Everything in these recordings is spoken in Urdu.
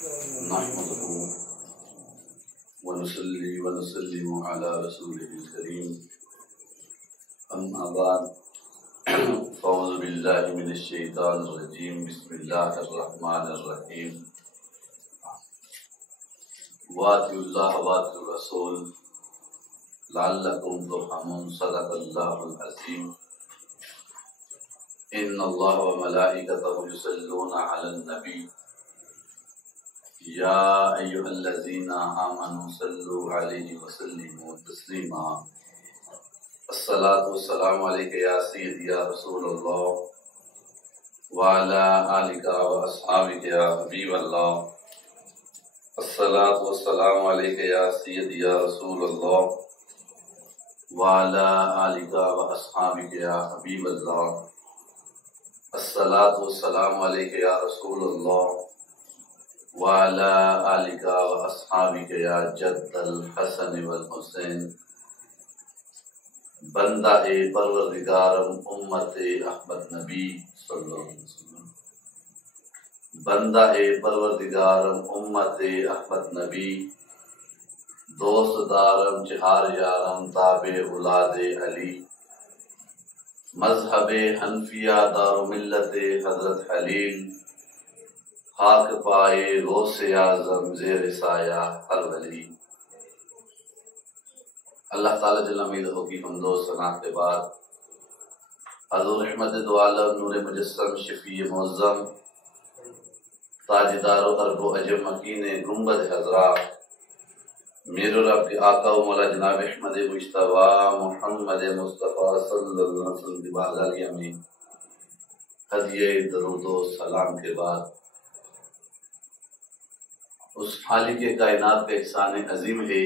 نحمده ونصلي ونسلم على رسوله الكريم أما بعد فأعوذ بالله من الشيطان الرجيم بسم الله الرحمن الرحيم واتقوا الله واتقوا الرسول لعلكم ترحمون صدق الله العظيم إن الله وملائكته يصلون على النبي يا أيها الذين آمنوا صلوا عليه وسلموا تسليما الصلاة والسلام عليك يا سيدي يا رسول الله وعلى آلك وأصحابك يا حبيب الله الصلاة والسلام عليك يا سيدي يا رسول الله وعلى آلك وأصحابك يا حبيب الله الصلاة والسلام عليك يا رسول الله وعلى آلك وأصحابك يا جد الحسن والحسين بندہ پروردگارم امت احمد نبی صلی اللہ علیہ وسلم بندہ پروردگارم امت احمد نبی دوست دارم چہار یارم تابع اولاد علی مذہب حنفیہ دار ملت حضرت خلیل خاک پائے غوث اعظم زیر سایہ ہر ولی اللہ تعالیٰ جل مجدہ کی حمد و ثنا کے بعد حضور رحمت دو عالم نور مجسم شفیع معظم تاجدار و عرب و عجم مکین گنبد حضرا میرے رب کے آقا و مولا جناب احمد مجتبی محمد مصطفیٰ صلی اللہ علیہ وسلم کی بارگاہ میں ہدیہ درود و سلام کے بعد اس خالق کائنات کا احسان عظیم ہے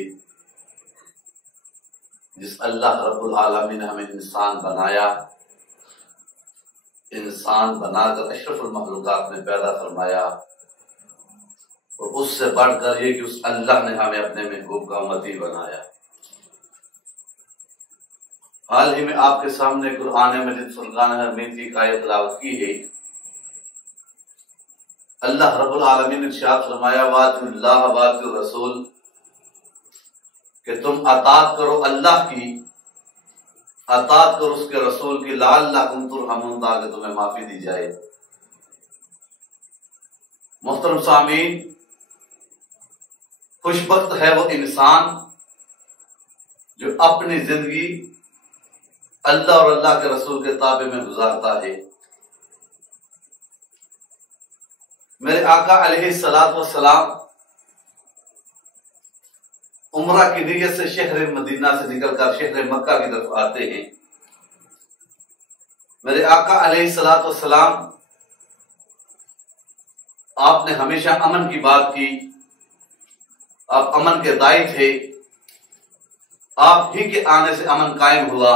جس اللہ رب العالمین نے ہمیں انسان بنایا، انسان بنا کر اشرف المخلوقات میں پیدا فرمایا، اور اس سے بڑھ کر یہ کہ اس اللہ نے ہمیں اپنے محبوب کا امتی بنایا۔ حال ہی میں آپ کے سامنے قرآن مجید فرقان حمید کی آیت تلاوت کی ہے۔ اللہ رب العالمین نے ارشاد فرمایا وَاطِیعُوا اللَّهَ وَاطِیعُوا الرَّسُولَ کہ تم اطاعت کرو اللہ کی، اطاعت کرو اس کے رسول کی، لعلکم ترحمون تاکہ تمہیں معافی دی جائے۔ محترم سامعین، خوش بخت ہے وہ انسان جو اپنی زندگی اللہ اور اللہ کے رسول کے تابع میں گزارتا ہے۔ میرے آقا علیہ السلام عمرہ کی نیت سے شہر مدینہ سے نکل کر شہر مکہ کی طرف آتے ہیں۔ میرے آقا علیہ السلام آپ نے ہمیشہ امن کی بات کی، آپ امن کے داعی تھے، آپ ہی کے آنے سے امن قائم ہوا۔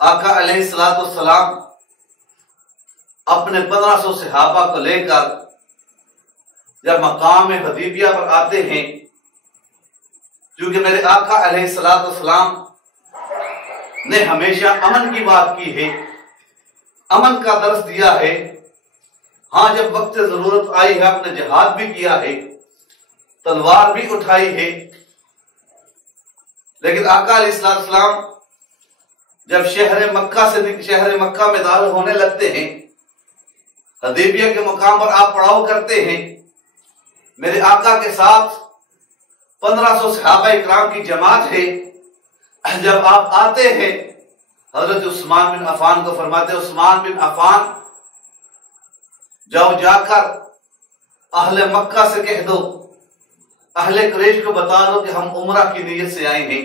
آقا علیہ السلام اپنے 1500 صحابہ کو لے کر جب مقام حدیبیہ پر آتے ہیں، کیونکہ میرے آقا علیہ السلام نے ہمیشہ امن کی بات کی ہے، امن کا درس دیا ہے۔ ہاں جب وقت ضرورت آئی ہے آپ نے جہاد بھی کیا ہے، تلوار بھی اٹھائی ہے، لیکن آقا علیہ السلام جب شہر مکہ میں داخل ہونے لگتے ہیں، حدیبیہ کے مقام پر آپ پڑاؤ کرتے ہیں، میرے آقا کے ساتھ 1500 صحابہ اکرام کی جماعت ہے۔ جب آپ آتے ہیں حضرت عثمان بن عفان کو فرماتے ہیں عثمان بن عفان جاؤ جا کر اہل مکہ سے کہہ دو، اہل قریش کو بتا دو کہ ہم عمرہ کی نیت سے آئے ہیں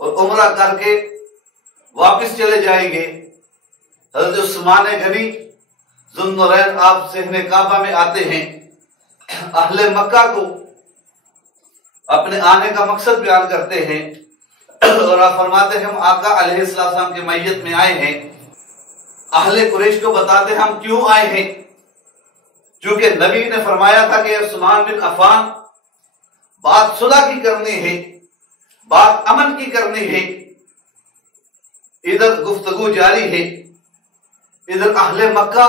اور عمرہ کر کے واپس چلے جائیں گے۔ حضرت عثمان غنی ذوالنورین آپ صحن کعبہ میں آتے ہیں، اہل مکہ کو اپنے آنے کا مقصد بیان کرتے ہیں اور آپ فرماتے ہیں ہم آقا علیہ السلام کے میت میں آئے ہیں۔ اہل قریش کو بتاتے ہیں ہم کیوں آئے ہیں، چونکہ نبی نے فرمایا تھا کہ عثمان بن عفان بات صلح کی کرنی ہے، بات امن کی کرنی ہے۔ ادھر گفتگو جاری ہے، ادھر اہل مکہ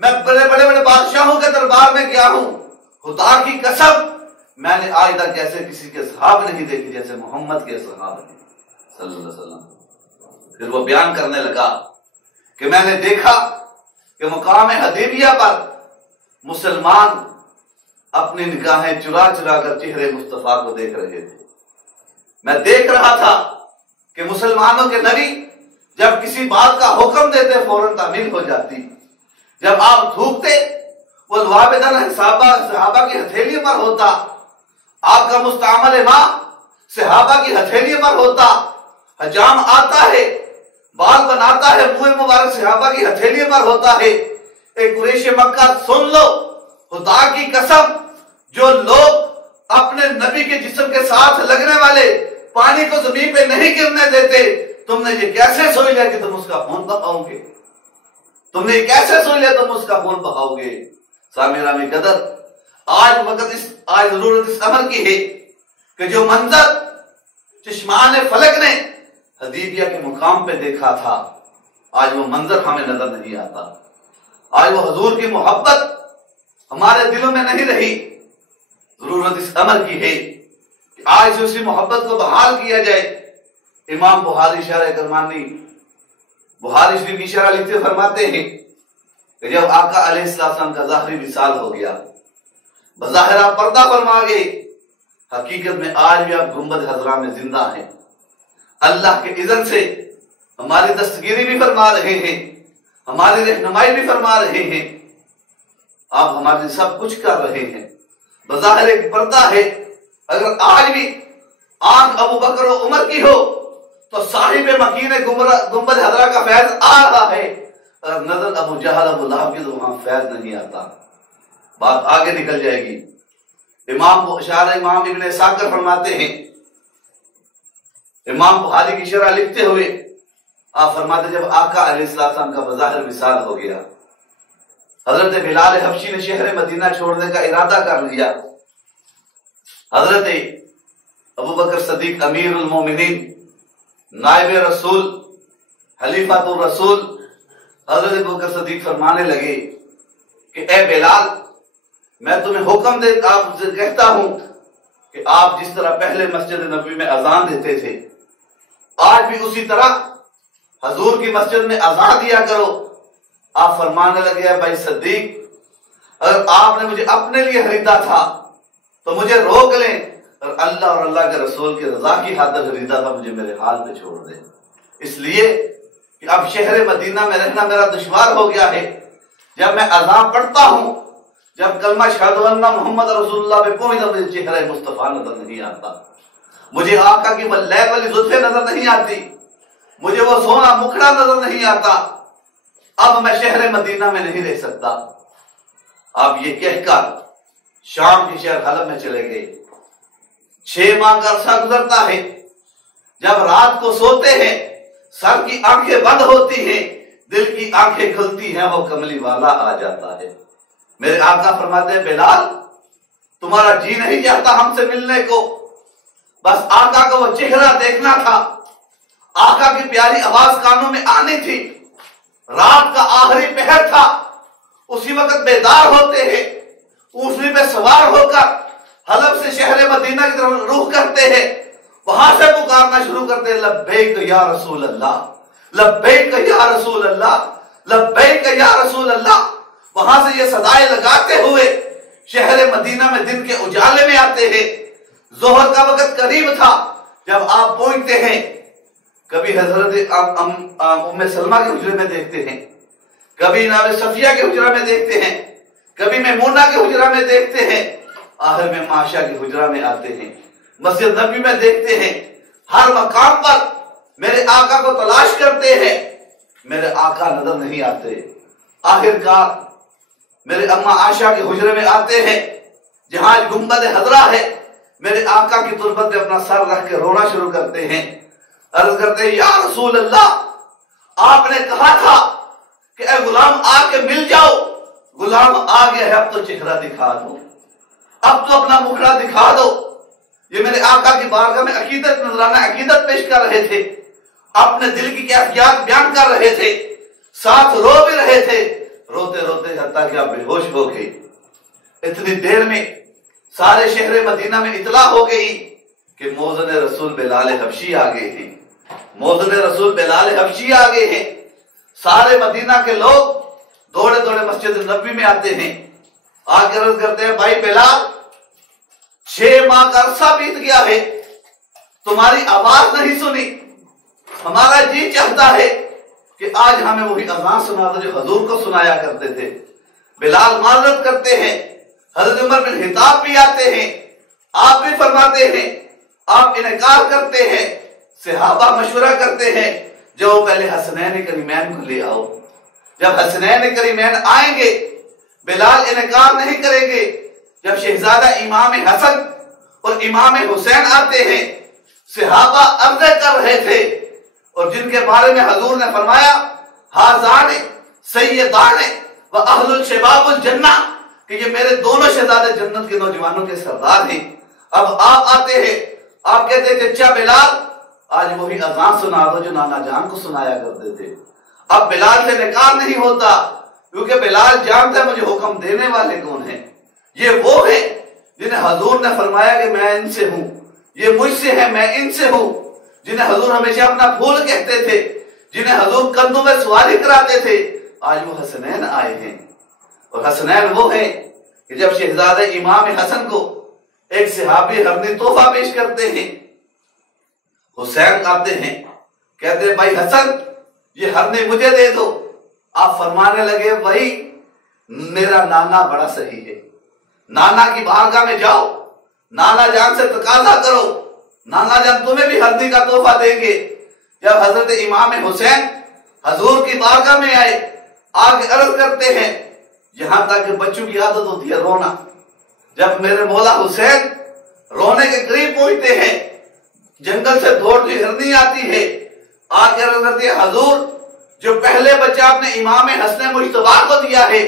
میں بڑے بڑے بادشاہوں کے دربار میں گیا ہوں، خدا کی قسم میں نے آج تک ایسے کسی کے صحاب نہیں دیکھی جیسے محمد کے صحاب ہیں صلی اللہ علیہ وسلم۔ پھر وہ بیان کرنے لگا کہ میں نے دیکھا کہ مقام حدیبیہ پر مسلمان اپنی نگاہیں چرا چرا کر چہرے مصطفیٰ کو دیکھ رہے تھے۔ میں دیکھ رہا تھا کہ مسلمانوں کے نبی جب کسی بات کا حکم دیتے فوراً تعمیل ہو جاتی، جب آپ تھوکتے وہ لوابدن صحابہ کی ہتھیلی پر ہوتا، آپ کا مستعمل ماں صحابہ کی ہتھیلی پر ہوتا، حجام آتا ہے بال بناتا ہے منہ مبارک صحابہ کی ہتھیلی پر ہوتا ہے۔ اے قریش مکہ سن لو، خدا کی قسم جو لوگ اپنے نبی کے جسم کے ساتھ لگنے والے پانی کو زمین پہ نہیں گرنے دیتے، تم نے یہ کیسے سوچ لیا کہ تم اس کا خون بہاؤ گے؟ تم نے یہ کیسے سوچ لیا تم اس کا خون بہاؤ گے؟ سامعین قدر، آج ضرورت اس امر کی ہے کہ جو منظر چشمان فلک نے حدیبیہ کے مقام پہ دیکھا تھا، آج وہ منظر ہمیں نظر نہیں آتا، آج وہ حضور کی محبت ہمارے دلوں میں نہیں رہی۔ ضرورت اس امر کی ہے کہ آج سے اسی محبت کو بحال کیا جائے۔ امام بخاری شرح کرمانی بخاری شریف کی شرح لکھتے فرماتے ہیں کہ جب آقا علیہ السلام کا ظاہری وصال ہو گیا، بظاہر آپ پردہ فرما گئے، حقیقت میں آج بھی آپ گنبد حضرا میں زندہ ہیں، اللہ کے اذن سے ہماری دستگیری بھی فرما رہے ہیں، ہماری رہنمائی بھی فرما رہے ہیں، آپ ہمارے سب کچھ کر رہے ہیں، بظاہر ایک پردہ ہے۔ اگر آج بھی آنکھ ابو بکر و عمر کی ہو تو صاحب مکین گنبد حضرا کا فیض آ رہا ہے، اگر نظر ابو جہل ابو لہب کی تو وہاں فیض نہیں آتا، بات آگے نکل جائے گی۔ امام ابن ساکر فرماتے ہیں، امام بخاری کی شرح لکھتے ہوئے آپ فرماتے جب آقا علیہ السلام کا بظاہر وصال ہو گیا، حضرت بلال حبشی نے شہر مدینہ چھوڑنے کا ارادہ کر لیا، حضرت ابو بکر صدیق امیر المومنین نائب رسول خلیفۃ الرسول حضرت ابو بکر صدیق فرمانے لگے کہ اے بلال، میں تمہیں حکم آپ سے کہتا ہوں کہ آپ جس طرح پہلے مسجد نبوی میں اذان دیتے تھے، آج بھی اسی طرح حضور کی مسجد میں اذان دیا کرو۔ آپ فرمانے لگے بھائی صدیق، اگر آپ نے مجھے اپنے لیے خریدا تھا تو مجھے روک لیں، اور اللہ اور اللہ کے رسول کی رضا کی خاطر خریدا تھا مجھے میرے حال پہ چھوڑ دیں، اس لیے کہ اب شہر مدینہ میں رہنا میرا دشوار ہو گیا ہے۔ جب میں اذان پڑھتا ہوں، جب کلمہ اشہد ان محمد رسول اللہ پہ پہنچتا مجھے چہرہ مصطفیٰ نظر نہیں آتا، مجھے آقا کی لیب والی زلفیں نظر نہیں آتی، مجھے وہ سونا مکھڑا نظر نہیں آتا، اب میں شہر مدینہ میں نہیں رہ سکتا۔ آپ یہ کہہ کر شام کے شہر حلب میں چلے گئے۔ 6 ماہ کا عرصہ گزرتا ہے، جب رات کو سوتے ہیں سر کی آنکھیں بند ہوتی ہیں، دل کی آنکھیں کھلتی ہیں، وہ کملی والا آ جاتا ہے۔ میرے آقا فرماتے ہیں بلال، تمہارا جی نہیں چاہتا ہم سے ملنے کو، بس آقا کو وہ چہرہ دیکھنا تھا، آقا کی پیاری آواز کانوں میں آنی تھی، رات کا آخری پہر تھا، اسی وقت بیدار ہوتے ہیں، اونٹنی پہ سوار ہو کر حلب سے شہر مدینہ کی طرف روح کرتے ہیں، وہاں سے پکارنا شروع کرتے ہیں لبیک یا رسول اللہ، لبیک یا رسول اللہ، لبیک یا رسول اللہ۔ وہاں سے یہ صدائیں لگاتے ہوئے شہر مدینہ میں دن کے اجالے میں آتے ہیں۔ ظہر کا وقت قریب تھا جب آپ پہنچتے ہیں، کبھی حضرت ام سلمہ کے حجرے میں دیکھتے ہیں، کبھی نام صفیہ کے حجرہ میں دیکھتے ہیں، کبھی میمونہ کے حجرہ میں دیکھتے ہیں، آخر میں عائشہ کے حجرہ میں آتے ہیں، مسجد نبی میں دیکھتے ہیں، ہر مقام پر میرے آقا کو تلاش کرتے ہیں، میرے آقا نظر نہیں آتے۔ آخر کار میرے اماں عائشہ کے حجرے میں آتے ہیں جہاں گنبد حضرا ہے، میرے آقا کی تربت پہ اپنا سر رکھ کے رونا شروع کرتے ہیں، عرض کرتے ہیں یا رسول اللہ، آپ نے کہا تھا کہ اے غلام آ کے مل جاؤ، غلام آ گیا ہے، اب تو چہرہ دکھا دو، اب تو اپنا مکھڑا دکھا دو۔ یہ میرے آقا کی بارگاہ میں عقیدت نذرانہ عقیدت پیش کر رہے تھے، اپنے دل کی کیفیات بیان کر رہے تھے، ساتھ رو بھی رہے تھے، روتے روتے حتیٰ کہ آپ بے ہوش ہو گئے۔ اتنی دیر میں سارے شہر مدینہ میں اطلاع ہو گئی کہ موذن رسول بلال حبشی آ گئے ہیں، موذن رسول بلال حبشی آ گئے ہیں۔ سارے مدینہ کے لوگ دوڑے دوڑے مسجد نبوی میں آتے ہیں، آ کے عرض کرتے ہیں بھائی بلال 6 ماہ کا عرصہ بیت گیا ہے، تمہاری آواز نہیں سنی، ہمارا جی چاہتا ہے کہ آج ہمیں وہی اذان سنا دو جو حضور کو سنایا کرتے تھے۔ بلال معذرت کرتے ہیں، حضرت عمر بن خطاب بھی آتے ہیں، آپ بھی فرماتے ہیں، آپ انکار کرتے ہیں، صحابہ مشورہ کرتے ہیں جو پہلے حسنین کریمین کو لے آؤ۔ جب حسنین کریمین آئیں گے بلال انکار نہیں کریں گے۔ جب شہزادہ امام حسن اور امام حسین آتے ہیں، صحابہ عرض کر رہے تھے اور جن کے بارے میں حضور نے فرمایا ہازان سیدان و اہل الشباب الجنہ کہ یہ میرے دونوں شہزادے جنت کے نوجوانوں کے سردار ہیں۔ اب آپ آتے ہیں، آپ کہتے ہیں چچا بلال آج وہی اذان سنا دو جو نانا جان کو سنایا کرتے تھے۔ اب بلال سے انکار نہیں ہوتا کیونکہ بلال جانتا ہے مجھے حکم دینے والے کون ہیں، یہ وہ ہیں جنہیں حضور نے فرمایا کہ میں ان سے ہوں، یہ مجھ سے ہے میں ان سے ہوں، جنہیں حضور ہمیشہ اپنا پھول کہتے تھے، جنہیں حضور کندھوں میں سواری کراتے تھے۔ آج وہ حسنین آئے ہیں، اور حسنین وہ ہیں کہ جب شہزادہ امام حسن کو ایک صحابی ہرنی تحفہ پیش کرتے ہیں، حسین آتے ہیں کہتے ہیں بھائی حسن یہ ہرنی مجھے دے دو۔ آپ فرمانے لگے بھائی میرا نانا بڑا صحیح ہے، نانا کی بارگاہ میں جاؤ، نانا جان سے تقاضا کرو، نانا جان تمہیں بھی ہرنی کا تحفہ دیں گے۔ جب حضرت امام حسین حضور کی بارگاہ میں آئے، آگے عرض کرتے ہیں یہاں تک کہ بچوں کی عادت ہوتی ہے رونا، جب میرے مولا حسین رونے کے قریب پہنچتے ہیں، جنگل سے دوڑتی ہرنی آتی ہے، آگے عرض کرتے ہیں حضور جو پہلے بچہ آپ نے امام حسن مجتبی کو دیا ہے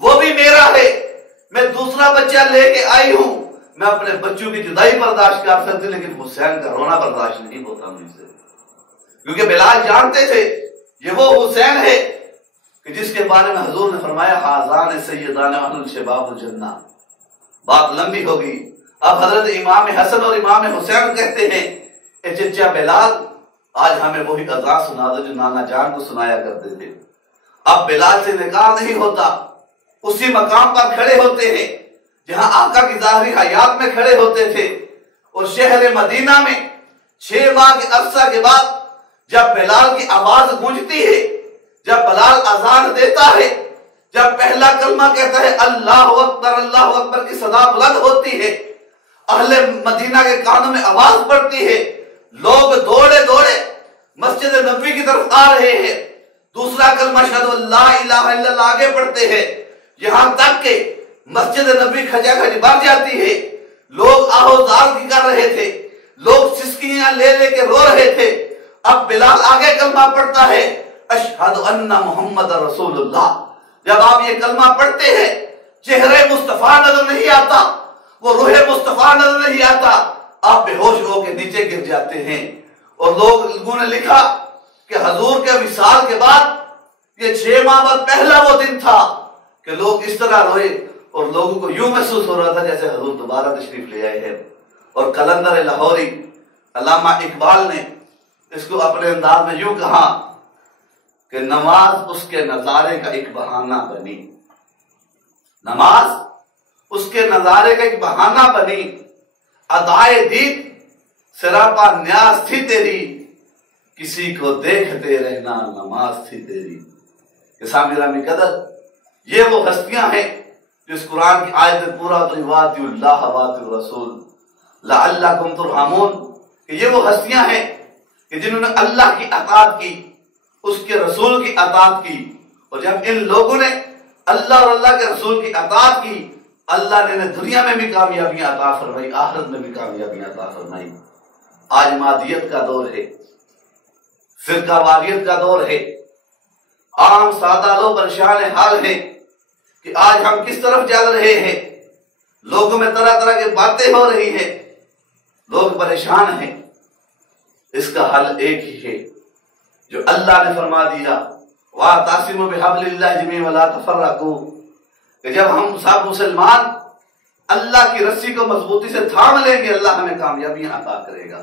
وہ بھی میرا ہے، میں دوسرا بچہ لے کے آئی ہوں، میں اپنے بچوں کی جدائی برداشت کر سکتی لیکن حسین کا رونا برداشت نہیں ہوتا مجھ سے، کیونکہ بلال جانتے تھے یہ وہ حسین ہے کہ جس کے بارے میں حضور نے فرمایا ہازان سیدان اہل الشباب الجنہ۔ بات لمبی ہوگی، اب حضرت امام حسن اور امام حسین کہتے ہیں اے چچا بلال آج ہمیں وہی اذان سنا دو جو نانا جان کو سنایا کرتے تھے۔ اب بلال سے انکار نہیں ہوتا، اسی مقام پر کھڑے ہوتے ہیں جہاں آقا کی ظاہری حیات میں کھڑے ہوتے تھے، اور شہر مدینہ میں 6 ماہ کے عرصہ کے بعد جب بلال کی آواز گونجتی ہے، جب بلال اذان دیتا ہے، جب پہلا کلمہ کہتا ہے اللہ اکبر کی صدا بلند ہوتی ہے، اہل مدینہ کے کانوں میں آواز پڑتی ہے، لوگ دوڑے دوڑے مسجد نبوی کی طرف آ رہے ہیں، دوسرا کلمہ اشہد ان لا الہ الا اللہ آگے پڑھتے ہیں، یہاں تک کہ مسجد نبوی کھجا کھج بھر جاتی ہے، لوگ آہوزار کی کر رہے تھے، لوگ سسکیاں لے لے کے رو رہے تھے۔ اب بلال آگے کلمہ پڑھتا ہے اشہد ان محمد رسول اللہ۔ جب آپ یہ کلمہ پڑھتے ہیں چہرے مصطفیٰ نظر نہیں آتا، وہ روح مصطفیٰ نظر نہیں آتا، آپ بے ہوش ہو کے نیچے گر جاتے ہیں۔ اور لوگوں نے لکھا کہ حضور کے وصال کے بعد یہ 6 ماہ بعد پہلا وہ دن تھا کہ لوگ اس طرح روئے اور لوگوں کو یوں محسوس ہو رہا تھا جیسے حضور دوبارہ تشریف لے آئے ہیں۔ اور قلندر لاہوری علامہ اقبال نے اس کو اپنے انداز میں یوں کہا کہ نماز اس کے نظارے کا ایک بہانہ بنی، نماز اس کے نظارے کا ایک بہانہ بنی، ادائے دید سراپا نیاز تھی تیری، کسی کو دیکھتے رہنا نماز تھی تیری۔ کہ سامعین قدر یہ وہ ہستیاں ہیں جو اس قرآن کی آیت میں پورا واطیعوا اللہ واطیعوا الرسول لعلکم ترحمون، کہ یہ وہ ہستیاں ہیں کہ جنہوں نے اللہ کی اطاعت کی، اس کے رسول کی اطاعت کی، اور جب ان لوگوں نے اللہ اور اللہ کے رسول کی اطاعت کی، اللہ نے دنیا میں بھی کامیابیاں عطا فرمائی، آخرت میں بھی کامیابیاں عطا فرمائی۔ آج مادیت کا دور ہے، فرقہ واریت کا دور ہے، عام سادہ لوگ پریشان حال ہیں کہ آج ہم کس طرف چل رہے ہیں، لوگوں میں طرح طرح کی باتیں ہو رہی ہیں، لوگ پریشان ہیں۔ اس کا حل ایک ہی ہے جو اللہ نے فرما دیا وَاعْتَصِمُوا بِحَبْلِ اللَّهِ جَمِيعًا وَلَا تَفَرَّقُوا، کہ جب ہم سب مسلمان اللہ کی رسی کو مضبوطی سے تھام لیں گے اللہ ہمیں کامیابیاں عطا کرے گا۔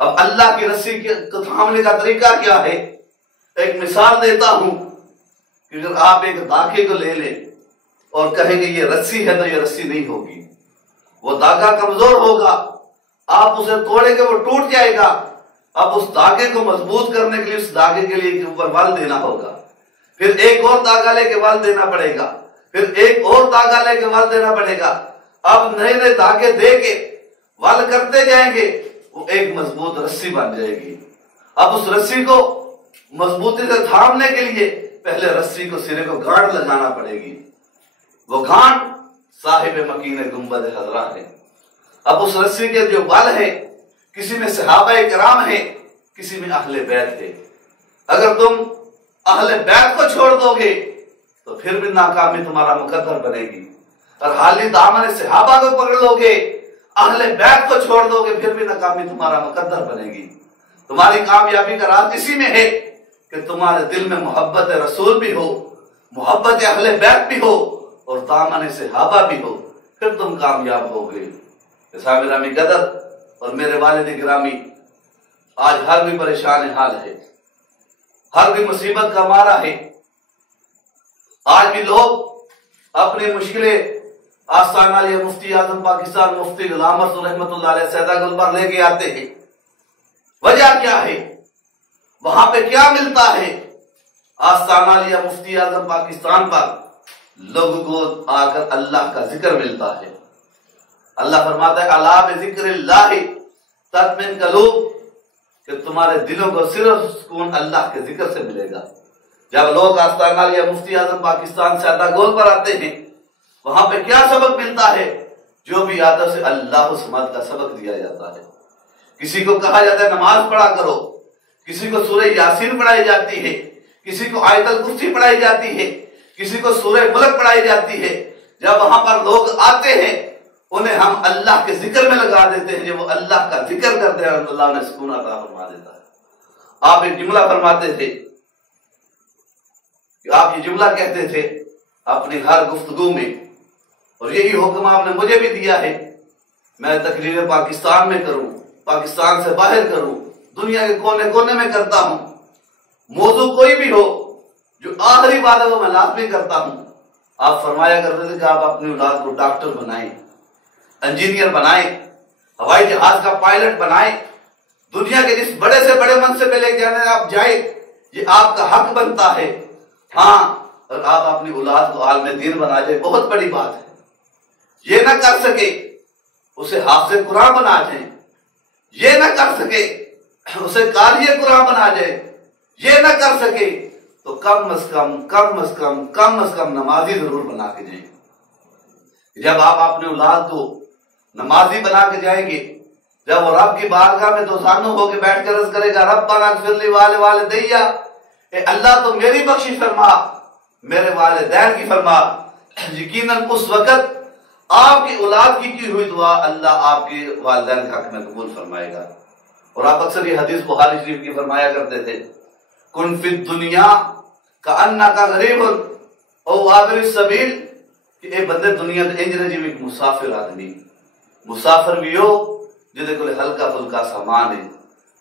اب اللہ کی رسی کو تھامنے کا طریقہ کیا ہے؟ ایک مثال دیتا ہوں کہ اگر آپ ایک دھاگے کو لے لیں اور کہیں گے یہ رسی ہے تو یہ رسی نہیں ہوگی، وہ دھاگا کمزور ہوگا، آپ اسے توڑیں گے وہ ٹوٹ جائے گا۔ اب اس دھاگے کو مضبوط کرنے کے لیے اس دھاگے کے لیے اوپر ول دینا ہوگا، پھر ایک اور دھاگا لے کے ول دینا پڑے گا، پھر ایک اور دھاگا لے کے ول دینا پڑے گا۔ اب نئے نئے دھاگے دے کے ول کرتے جائیں گے، وہ ایک مضبوط رسی بن جائے گی۔ اب اس رسی کو مضبوطی سے تھامنے کے لیے پہلے رسی کو سرے کو گانٹھ لگانا پڑے گی، وہ گانٹھ صاحب مکین گنبد خضرا ہے۔ اب اس رسی کے جو ول ہے، کسی میں صحابہ کرام ہے، کسی میں اہل بیت ہے۔ اگر تم اہل بیت کو چھوڑ دو گے تو پھر بھی ناکامی تمہارا مقدر بنے گی، اور حالی دامن صحابہ کو پکڑ لو گے، اہل بیت کو چھوڑ دو گے، پھر بھی ناکامی تمہارا مقدر بنے گی۔ تمہاری کامیابی کا راز اسی میں ہے کہ تمہارے دل میں محبت رسول بھی ہو، محبت اہل بیت بھی ہو، اور دامن صحابہ بھی ہو، پھر تم کامیاب ہو گئے۔ صاحب گرامی قدر اور میرے والد گرامی، آج ہر بھی پریشان حال ہے، ہر بھی مصیبت کا مارا ہے۔ آج بھی لوگ اپنی مشکلیں آستانہ علیہ مفتی اعظم پاکستان مفتی غلام رسول رحمۃ اللہ علیہ سیدہ گل پر لے کے آتے ہیں۔ وجہ کیا ہے؟ وہاں پہ کیا ملتا ہے؟ آستانہ علیہ مفتی اعظم پاکستان پر لوگوں کو آ کر اللہ کا ذکر ملتا ہے۔ اللہ فرماتا ہے الا بذکر اللہ تطمئن قلوب، کہ تمہارے دلوں کو صرف سکون اللہ کے ذکر سے ملے گا۔ جب لوگ آستانہ علیہ مفتی اعظم پاکستان سیدہ گول پر آتے ہیں، وہاں پہ کیا سبق ملتا ہے؟ جو بھی آتا سے اللہ سماد کا سبق دیا جاتا ہے۔ کسی کو کہا جاتا ہے نماز پڑھا کرو، کسی کو سورہ یاسین پڑھائی جاتی ہے، کسی کو آیت الکرسی پڑھائی جاتی ہے، کسی کو سورہ ملک پڑھائی جاتی ہے۔ جب وہاں پر لوگ آتے ہیں انہیں ہم اللہ کے ذکر میں لگا دیتے ہیں، جب وہ اللہ کا ذکر کرتے ہیں اللہ انہیں سکون عطا فرما دیتا ہے۔ آپ ایک جملہ فرماتے تھے کہ آپ یہ جملہ کہتے تھے اپنی ہر گفتگو میں، اور یہی حکم آپ نے مجھے بھی دیا ہے، میں تقریر پاکستان میں کروں، پاکستان سے باہر کروں، دنیا کے کونے کونے میں کرتا ہوں، موضوع کوئی بھی ہو، جو آخری بات ہے وہ میں لازمی کرتا ہوں۔ آپ فرمایا کرتے تھے کہ آپ اپنی اولاد کو ڈاکٹر بنائیں، انجینئر بنائیں، ہوائی جہاز کا پائلٹ بنائیں، دنیا کے جس بڑے سے بڑے منصب پہ لے کے جانے آپ جائیں، یہ آپ کا حق بنتا ہے۔ ہاں، اور آپ اپنی اولاد کو عالم دین بنا جائیں، بہت بڑی بات ہے۔ یہ نہ کر سکے اسے حافظ قرآن بنا جائیں، یہ نہ کر سکے اسے قاری قرآن بنا جائے، یہ نہ کر سکے تو کم از کم نمازی ضرور بنا کے جائیں۔ جب آپ اپنی اولاد کو نمازی بنا کے جائیں گے، جب وہ رب کی بارگاہ میں دوزانو ہو کے بیٹھ کر عرض کرے گا ربنا اغفر لی والدیا، اے اللہ تو میری بخشش فرما، میرے والدین کی فرما، یقیناً اس وقت آپ کی اولاد کی ہوئی دعا اللہ آپ کے والدین کے حق میں قبول فرمائے گا۔ اور آپ اکثر یہ حدیث بخاری شریف کی فرمایا کرتے تھے کن فی الدنیا کأنک غریب او عابر السبیل، کہ اے بندے دنیا تے انج رہے جویں مسافر آدمی، مسافر بھی ہو جدے کول ہلکا پھلکا سامان ہے،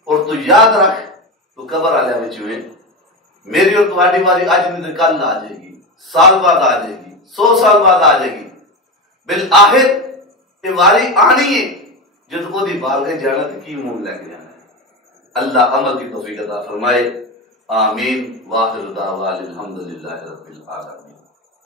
اور تو یاد رکھ تو قبر والے وچ ہوئے میری اور تہاڈی واری اج نہیں تے کل آ جائے گی، سال بعد آ جائے گی، 100 سال بعد آ جائے گی، بالآخر یہ واری آنی ہے جد کو دی بارگاہ جانا تے کی منہ لے کے جانا ہے۔ اللہ عمل کی توفیق عطا فرمائے، آمین، واخر دعوانا الحمدللہ رب العالمین۔